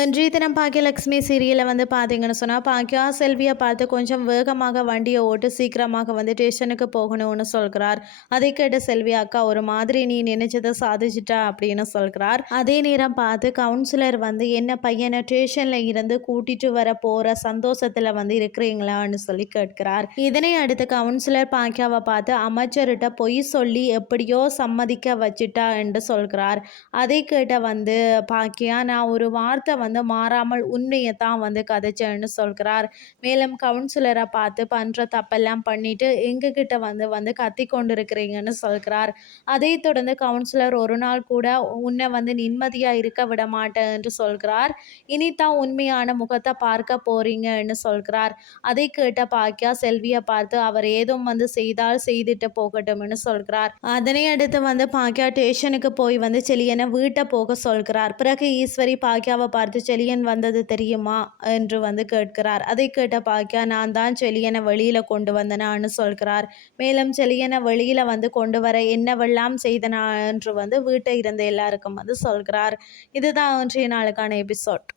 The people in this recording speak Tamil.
இன்றைய தினம் பாக்கியலட்சுமி சீரியலில் வந்து பார்த்தீங்கன்னு சொன்னால் பாக்கியா செல்வியை பார்த்து கொஞ்சம் வேகமாக வண்டியை ஓட்டு சீக்கிரமாக வந்து ஸ்டேஷனுக்கு போகணும்னு சொல்கிறார். அதை கேட்ட செல்வி அக்கா ஒரு மாதிரி நீ நினைச்சதை சாதிச்சிட்டா அப்படின்னு சொல்கிறார். அதே நேரம் பார்த்து கவுன்சிலர் வந்து என்ன பையனை ஸ்டேஷனில் இருந்து கூட்டிட்டு வர போகிற சந்தோஷத்தில் வந்து இருக்கிறீங்களான்னு சொல்லி கேட்கிறார். இதனை அடுத்து கவுன்சிலர் பாக்கியாவை பார்த்து அமைச்சர்கிட்ட பொய் சொல்லி எப்படியோ சம்மதிக்க வச்சிட்டா என்று சொல்கிறார். அதை கேட்ட வந்து பாக்கியா நான் ஒரு வார்த்தை வந்து மாறாமல் உண்மையை தான் வந்து கதைச்சேன்னு சொல்கிறார். மேலும் கவுன்சிலரை பார்த்து பண்ணுற தப்பெல்லாம் பண்ணிட்டு எங்ககிட்ட வந்து வந்து கத்தி கொண்டு இருக்கிறீங்கன்னு சொல்கிறார். அதை தொடர்ந்து கவுன்சிலர் ஒரு நாள் கூட உன்னை வந்து நிம்மதியாக இருக்க விட மாட்டேன் என்று சொல்கிறார். இனி தான் உண்மையான முகத்தை பார்க்க போறீங்கன்னு சொல்கிறார். அதை கேட்ட பாக்கியா செல்வியை பார்த்து அவர் ஏதும் வந்து செய்தால் செய்துட்டு போகட்டும்னு சொல்கிறார். அதனை அடுத்து வந்து பாக்கியா ஸ்டேஷனுக்கு போய் வந்து செலியனை வீட்டை போக சொல்கிறார். பிறகு ஈஸ்வரி பாக்கியாவை பார்த்து பார்த்து செலியன் வந்தது தெரியுமா? என்று வந்து கேட்கிறார். அதை கேட்ட பாக்கியா நான் தான் செலியனை வெளியில் கொண்டு வந்தனான்னு சொல்கிறார். மேலும் செலியனை வெளியில் வந்து கொண்டு வர என்னவெல்லாம் செய்தனா? என்று வந்து வீட்டை இருந்த எல்லாருக்கும் வந்து சொல்கிறார். இதுதான் இன்றைய நாளுக்கான எபிசோட்.